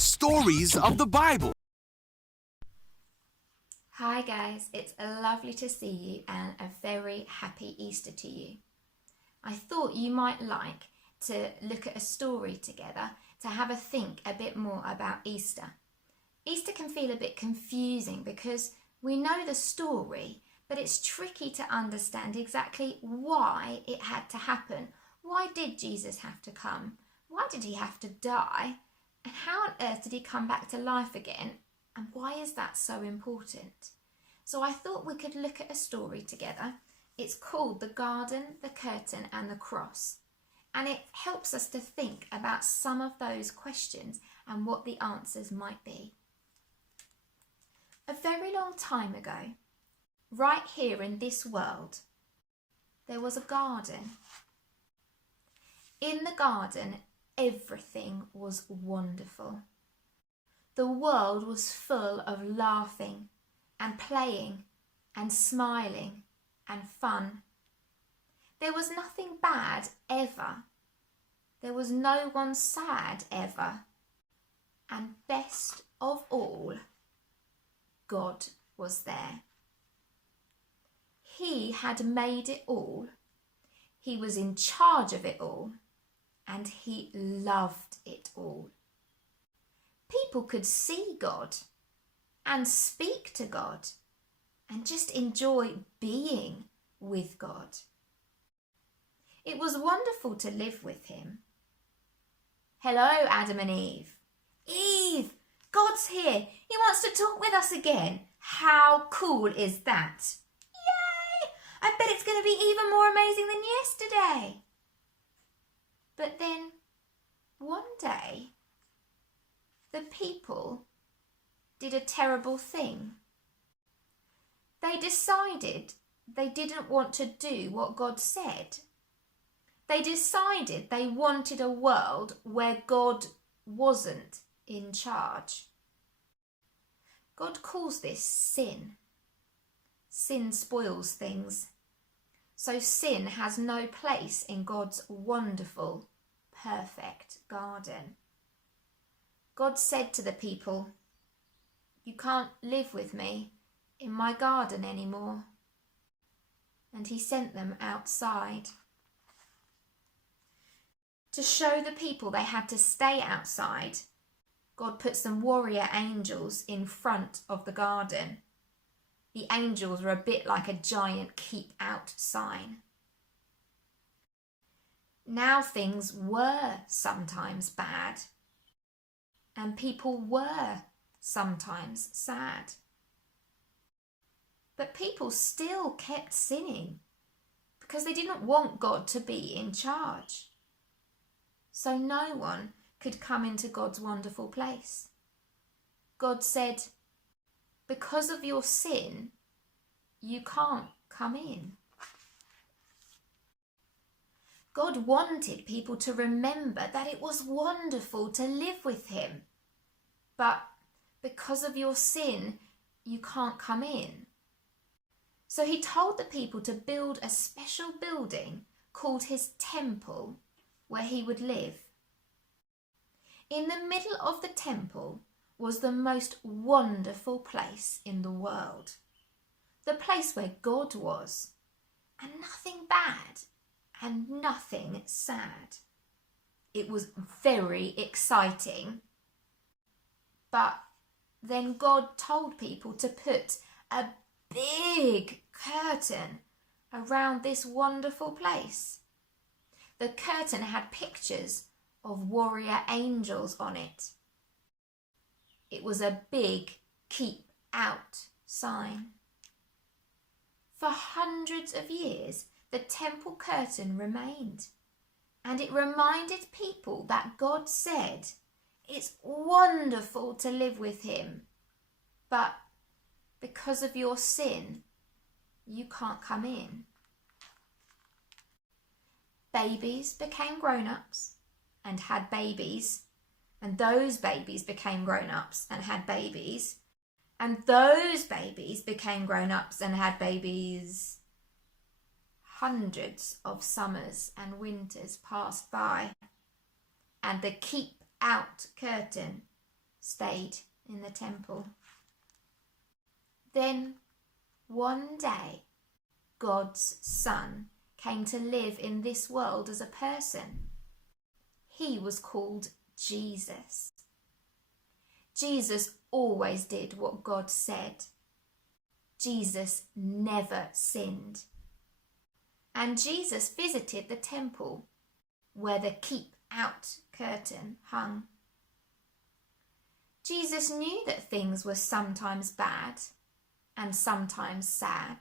Stories of the Bible. Hi guys, it's lovely to see you and a very happy Easter to you. I thought you might like to look at a story together to have a think a bit more about Easter. Easter can feel a bit confusing because we know the story, but it's tricky to understand exactly why it had to happen. Why did Jesus have to come? Why did he have to die? And how on earth did he come back to life again? And why is that so important? So I thought we could look at a story together. It's called The Garden, the Curtain and the Cross. And it helps us to think about some of those questions and what the answers might be. A very long time ago, right here in this world, there was a garden. In the garden, everything was wonderful. The world was full of laughing and playing and smiling and fun. There was nothing bad ever. There was no one sad ever. And best of all, God was there. He had made it all. He was in charge of it all. And he loved it all. People could see God and speak to God and just enjoy being with God. It was wonderful to live with him. Hello, Adam and Eve. Eve, God's here. He wants to talk with us again. How cool is that? Yay! I bet it's going to be even more amazing than yesterday. But then, one day, the people did a terrible thing. They decided they didn't want to do what God said. They decided they wanted a world where God wasn't in charge. God calls this sin. Sin spoils things. So sin has no place in God's wonderful, perfect garden. God said to the people, "You can't live with me in my garden anymore." And he sent them outside. To show the people they had to stay outside, God put some warrior angels in front of the garden. The angels were a bit like a giant keep out sign. Now things were sometimes bad, and people were sometimes sad. But people still kept sinning because they didn't want God to be in charge. So no one could come into God's wonderful place. God said, "Because of your sin, you can't come in." God wanted people to remember that it was wonderful to live with him. But because of your sin, you can't come in. So he told the people to build a special building called his temple where he would live. In the middle of the temple was the most wonderful place in the world. The place where God was, and nothing bad and nothing sad. It was very exciting. But then God told people to put a big curtain around this wonderful place. The curtain had pictures of warrior angels on it. It was a big keep out sign. For hundreds of years, the temple curtain remained, and it reminded people that God said, "It's wonderful to live with him, but because of your sin, you can't come in." Babies became grown-ups and had babies, and those babies became grown-ups and had babies, and those babies became grown-ups and had babies. Hundreds of summers and winters passed by, and the keep out curtain stayed in the temple. Then one day, God's Son came to live in this world as a person. He was called Jesus. Jesus always did what God said. Jesus never sinned. And Jesus visited the temple where the keep out curtain hung. Jesus knew that things were sometimes bad and sometimes sad.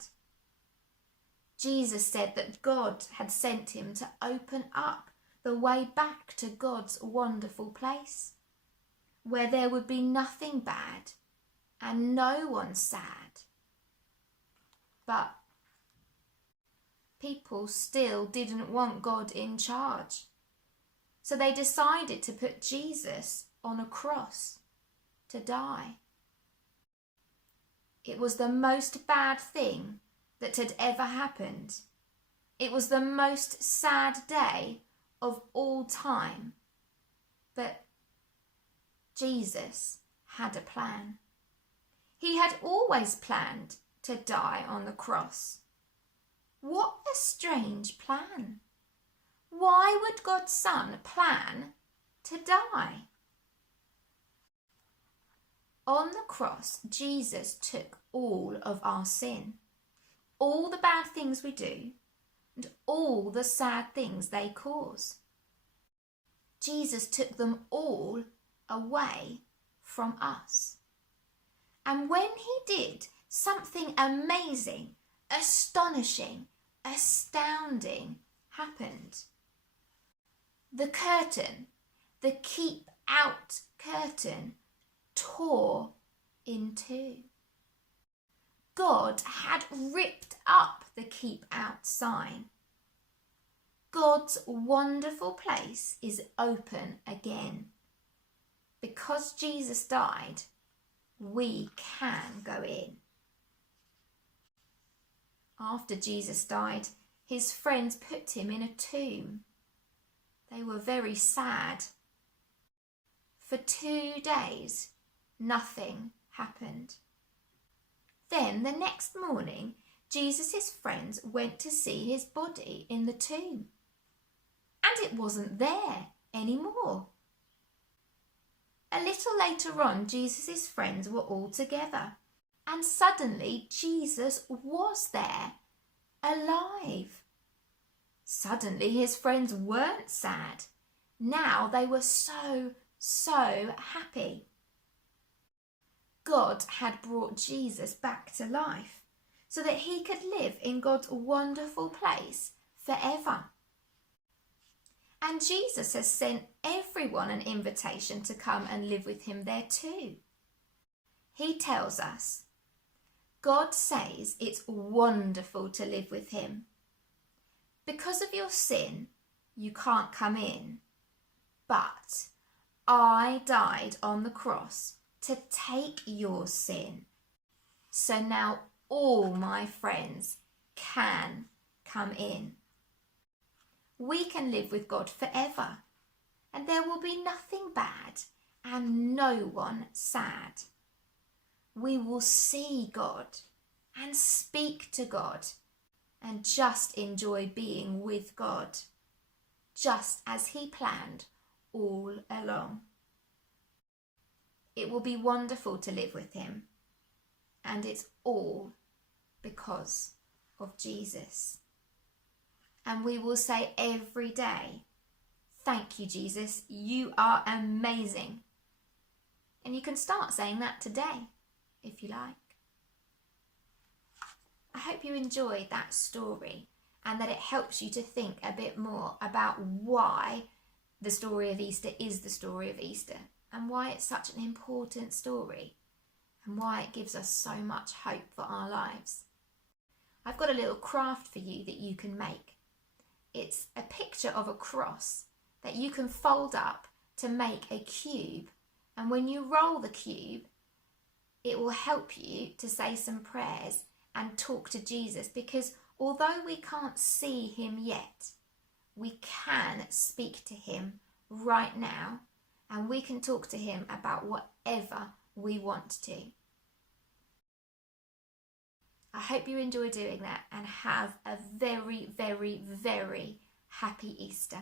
Jesus said that God had sent him to open up the way back to God's wonderful place, where there would be nothing bad and no one sad. But people still didn't want God in charge, so they decided to put Jesus on a cross to die. It was the most bad thing that had ever happened. It was the most sad day of all time. But Jesus had a plan. He had always planned to die on the cross. What a strange plan. Why would God's Son plan to die? On the cross, Jesus took all of our sin, all the bad things we do, and all the sad things they cause. Jesus took them all away from us. And when he did, something amazing, astonishing, astounding happened. The curtain, the keep out curtain, tore in two. God had ripped up the keep out sign. God's wonderful place is open again. Because Jesus died, we can go in. After Jesus died, his friends put him in a tomb. They were very sad. For 2 days, nothing happened. Then the next morning, Jesus' friends went to see his body in the tomb. And it wasn't there anymore. A little later on, Jesus' friends were all together. And suddenly Jesus was there, alive. Suddenly his friends weren't sad. Now they were so happy. God had brought Jesus back to life so that he could live in God's wonderful place forever. And Jesus has sent everyone an invitation to come and live with him there too. He tells us, God says it's wonderful to live with him. Because of your sin, you can't come in. But I died on the cross to take your sin. So now all my friends can come in. We can live with God forever, and there will be nothing bad and no one sad. We will see God and speak to God and just enjoy being with God, just as he planned all along. It will be wonderful to live with him, and it's all because of Jesus. And we will say every day, thank you, Jesus, you are amazing. And you can start saying that today, if you like. I hope you enjoyed that story and that it helps you to think a bit more about why the story of Easter is the story of Easter and why it's such an important story and why it gives us so much hope for our lives. I've got a little craft for you that you can make. It's a picture of a cross that you can fold up to make a cube, and when you roll the cube, it will help you to say some prayers and talk to Jesus, because although we can't see him yet, we can speak to him right now and we can talk to him about whatever we want to. I hope you enjoy doing that and have a very, very, very happy Easter.